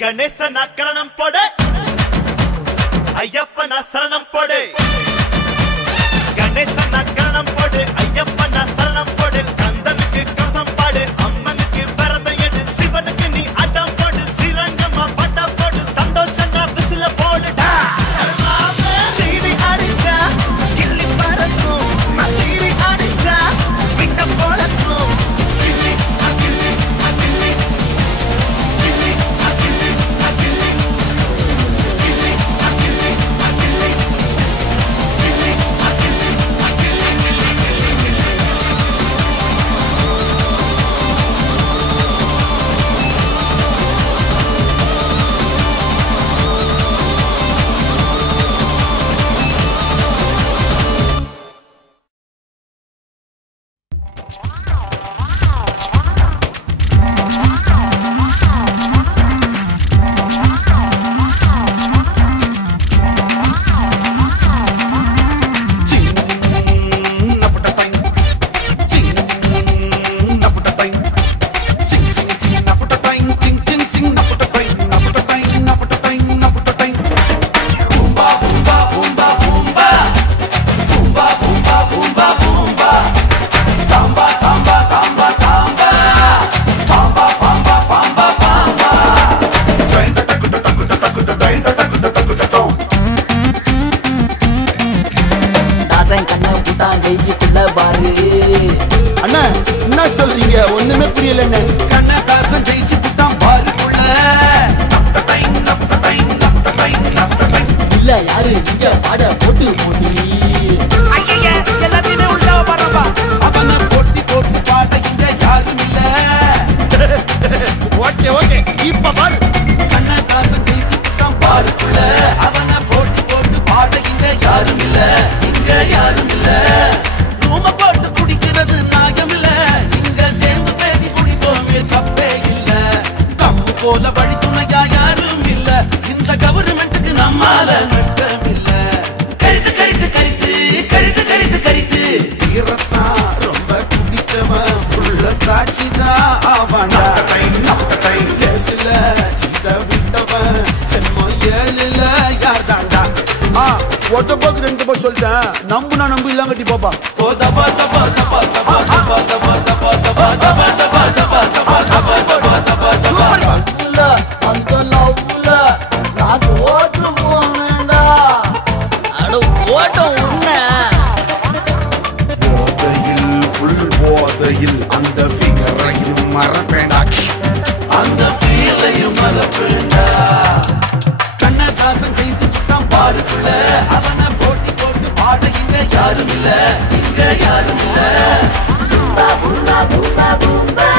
ಗಣೇಶನ ಕರಣಂ ಪೊಡೆ ಅಯ್ಯಪ್ಪನ ಶರಣಂ ಪೊಡೆ ಗಣೇಶ கண்ணதாசன் கண்ணை கூட்டான் ஜெயிச்சுக்குள்ள பாரு. அண்ணா என்ன சொல்றீங்க? ஒண்ணுமே புரியலண்ணே. கண்ணதாசன் ஜெயிச்சு கூட்டான் பாருக்குள்ள. இல்ல யாரு இங்க பாட போட்டு போட்டி. ஐயா எல்லாத்தையுமே உள்டாவ பாடுறப்பா. அவனை போட்டி போட்டு பாட இங்க யாரும் இல்ல. ஓகே ஓகே இப்ப பாரு. கண்ணதாசன் ஜெயிச்சு கூட்டான் பாருக்குள்ள. அவனை போட்டி போட்டு பாட இங்க யாரும் இல்ல. இங்க யாரும் இல்ல. ரூம போட்டு குடிக்கிறது நாயம் இல்ல. இங்க சேர்ந்து பேசி குடிப்போமே தப்பே இல்ல. தப்பு போல வழி துணையா யாரும் இல்ல. இந்த கவர்மெண்ட்டுக்கு நம்மால நட்டம் இல்ல. கரித்து கரித்து கரித்து கரித்து கரித்து கரித்து ஈரத்தான் ரொம்ப குடிச்சவன் உள்ள காட்சிதான் ஆவாண்டா. கேசுல இத விட்டவன் சென்மம் ஏழுல யார்தாண்டா. ஒட்ட போக்கு 2 போய் சொல்லிட்டேன். நம்புனா நம்பு இல்லாம கட்டி போப்பா. ஓ தபா தபா தபா தபா தபா தபா தபா தபா தபா தபா தபா தபா தபா தபா தபா. அந்த லவ்ல நான் தோற்று போனேன்டா. அட ஓட்டம் உன்ன போதையில் ஃபுல் போதையில் அந்த ஃபிகரையும் மறப்பேண்டா. அந்த ஃபீலையும் மறப்பேண்டா. கண்ணதாசன் ஜெயிச்சு சுட்டான் பாருக்குள்ள. அவனை போட்டி போட்டு பாட இங்க யாரும் இல்ல. இங்க யாரும் இல்ல. பூம்பா பூம்பா பூம்பா பூம்பா